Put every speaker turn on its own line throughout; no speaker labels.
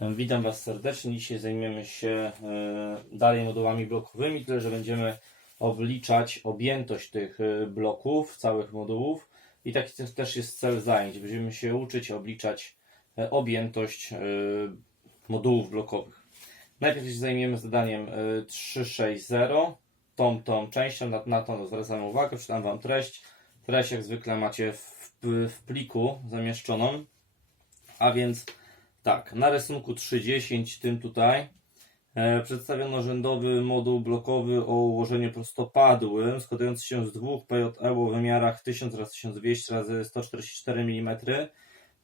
Witam Was serdecznie. Dzisiaj zajmiemy się e, dalej modułami blokowymi, tyle że będziemy obliczać objętość tych e, bloków, całych modułów i taki też- jest cel zajęć. Będziemy się uczyć obliczać e, objętość modułów blokowych. Najpierw się zajmiemy zadaniem e, 360, tą, tą częścią, na, na to zwracamy uwagę, przeczytam Wam treść. Treść jak zwykle macie w, w pliku zamieszczoną, a więc tak, na rysunku 3.10, tym tutaj, e, przedstawiono rzędowy moduł blokowy o ułożeniu prostopadłym, składający się z dwóch PJE o wymiarach 1000 x 1200 x 144 mm,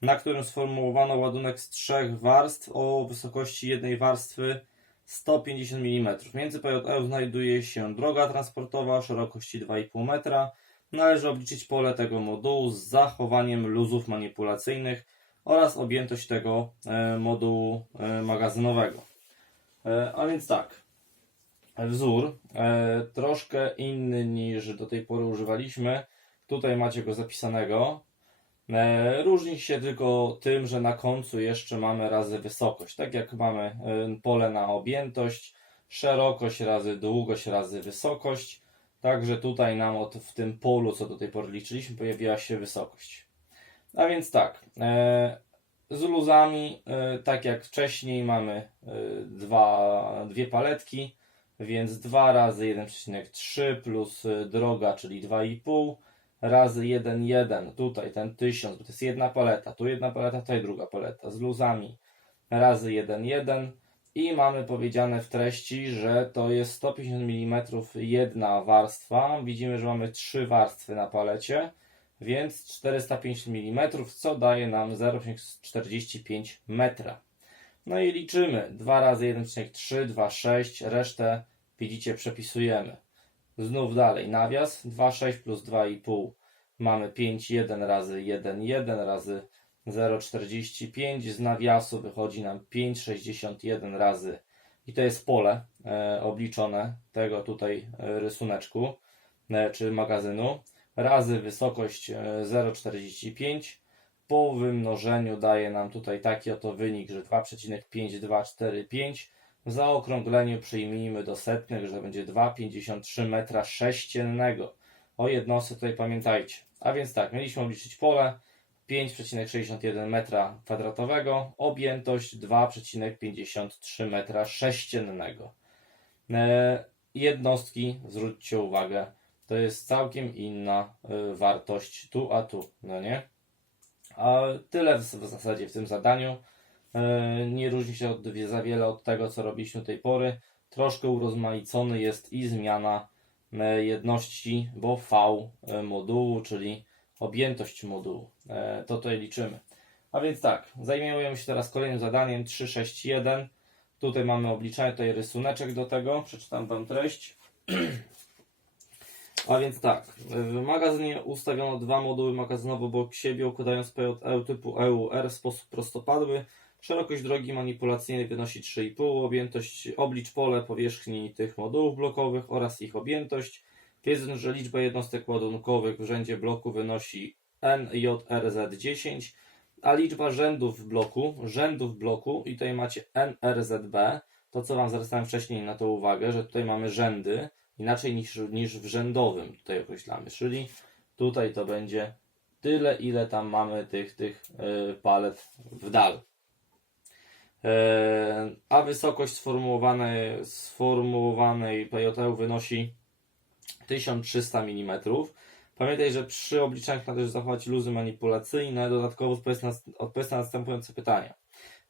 na którym sformułowano ładunek z trzech warstw o wysokości jednej warstwy 150 mm. Między PJE znajduje się droga transportowa szerokości 2,5 metra. Należy obliczyć pole tego modułu z zachowaniem luzów manipulacyjnych oraz objętość tego e, modułu e, magazynowego. E, a więc tak, wzór troszkę inny niż do tej pory używaliśmy. Tutaj macie go zapisanego. Różni się tylko tym, że na końcu jeszcze mamy razy wysokość. Tak jak mamy pole na objętość, szerokość razy długość razy wysokość. Także tutaj nam od, w tym polu, co do tej pory liczyliśmy, pojawiła się wysokość. A więc tak, e, z luzami, e, tak jak wcześniej, mamy e, dwa, dwie paletki, więc 2 razy 1,3 plus droga, czyli 2,5 razy 1,1, tutaj ten 1000, bo to jest jedna paleta, tu jedna paleta, tutaj druga paleta, z luzami razy 1,1 i mamy powiedziane w treści, że to jest 150 mm jedna warstwa. Widzimy, że mamy trzy warstwy na palecie więc 450 mm, co daje nam 0,45 metra. No i liczymy. 2 razy 1,3, 2, 6, resztę widzicie przepisujemy. Znów dalej nawias. 2,6 plus 2,5 mamy 5, 1 razy 1, 1 razy 0,45 z nawiasu wychodzi nam 5,61 razy. I to jest pole e, obliczone tego tutaj e, rysuneczku e, czy magazynu razy wysokość e, 0,45 po wymnożeniu daje nam tutaj taki oto wynik, że 2,5245 w zaokrągleniu przyjmijmy do setnych, że będzie 2,53 metra sześciennego. O jednostce tutaj pamiętajcie. A więc tak, mieliśmy obliczyć pole 5,61 metra kwadratowego, objętość 2,53 metra sześciennego. E, jednostki, zwróćcie uwagę, to jest całkiem inna y, wartość tu a tu, no nie? A tyle w, zasadzie w tym zadaniu. Y, nie różni się od, za wiele od tego, co robiliśmy do tej pory. Troszkę urozmaicony jest i zmiana y, jedności, bo V modułu, czyli objętość modułu. To tutaj liczymy. A więc tak, zajmujemy się teraz kolejnym zadaniem 361. Tutaj mamy obliczanie, tutaj rysuneczek do tego. Przeczytam Wam treść. A więc tak, w magazynie ustawiono dwa moduły magazynowe obok siebie, układając PJE typu EUR w sposób prostopadły. Szerokość drogi manipulacyjnej wynosi 3,5, objętość, oblicz pole powierzchni tych modułów blokowych oraz ich objętość. Wiedząc, że liczba jednostek ładunkowych w rzędzie bloku wynosi NJRZ10, a liczba rzędów w bloku, rzędów bloku, i tutaj macie NRZB, to co Wam zwracałem wcześniej na to uwagę, że tutaj mamy rzędy, inaczej niż, niż w rzędowym tutaj określamy, czyli tutaj to będzie tyle, ile tam mamy tych, tych y, palet w dal. E, a wysokość sformułowanej, sformułowanej PJT wynosi 1300 mm. Pamiętaj, że przy obliczaniach należy zachować luzy manipulacyjne. Dodatkowo odpowiedz na, następujące pytania.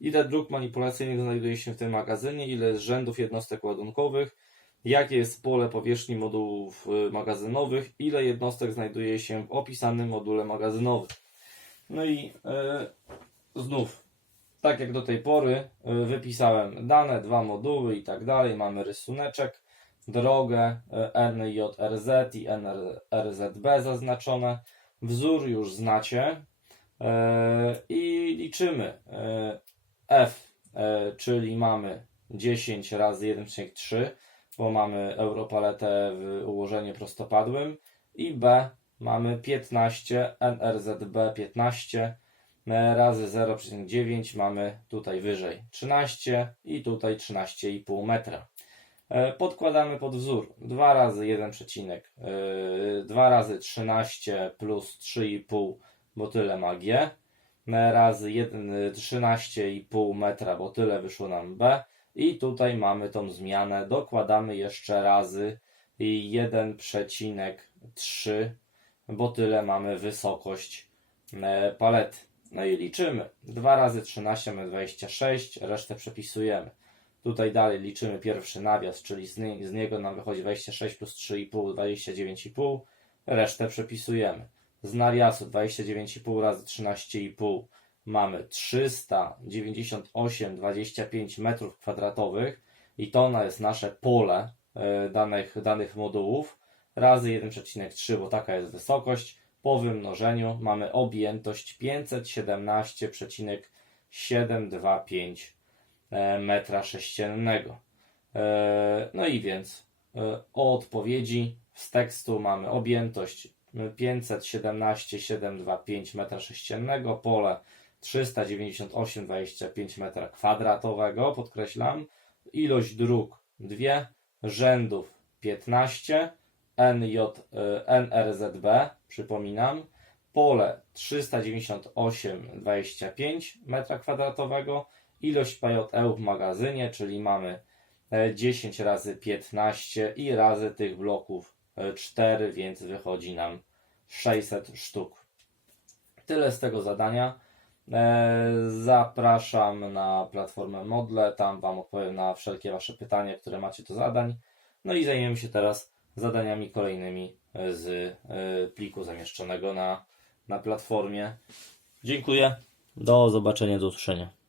Ile dróg manipulacyjnych znajduje się w tym magazynie? Ile rzędów jednostek ładunkowych? Jakie jest pole powierzchni modułów y, magazynowych? Ile jednostek znajduje się w opisanym module magazynowym? No i y, znów, tak jak do tej pory, y, wypisałem dane, dwa moduły i tak dalej. Mamy rysuneczek, drogę y, NJRZ i NRZB zaznaczone. Wzór już znacie. I liczymy. F, czyli mamy 10 razy 1,3 bo mamy europaletę w ułożeniu prostopadłym i B mamy 15, NRZB 15 e, razy 0,9 mamy tutaj wyżej 13 i tutaj 13,5 metra. E, Podkładamy pod wzór 2 razy 1 przecinek, e, 2 razy 13 plus 3,5, bo tyle ma G, e, razy 1, e, 13,5 metra, bo tyle wyszło nam B i tutaj mamy tą zmianę, dokładamy jeszcze razy 1,3, bo tyle mamy wysokość e, palety. No i liczymy. 2 razy 13 mamy 26, resztę przepisujemy. Tutaj dalej liczymy pierwszy nawias, czyli z, nie, z niego nam wychodzi 26 plus 3,5, 29,5. Resztę przepisujemy. Z nawiasu 29,5 razy 13,5 mamy 398,25 metrów kwadratowych i to jest nasze pole e, danych, danych modułów razy 1,3, bo taka jest wysokość. Po wymnożeniu mamy objętość 517,725 e, metra sześciennego. E, No i więc o odpowiedzi z tekstu mamy objętość 517,725 metra sześciennego, pole 398,25 metra kwadratowego, podkreślam, ilość dróg 2, rzędów 15, NJ, e, NRZB, przypominam, pole 398,25 metra kwadratowego, ilość PJE w magazynie, czyli mamy e, 10 razy 15 i razy tych bloków e, 4, więc wychodzi nam 600 sztuk. Tyle z tego zadania. E, Zapraszam na platformę Modle, tam Wam odpowiem na wszelkie Wasze pytania, które macie do zadań. No i zajmiemy się teraz zadaniami kolejnymi e, z e, pliku zamieszczonego na, na platformie. Dziękuję. Do zobaczenia, do usłyszenia.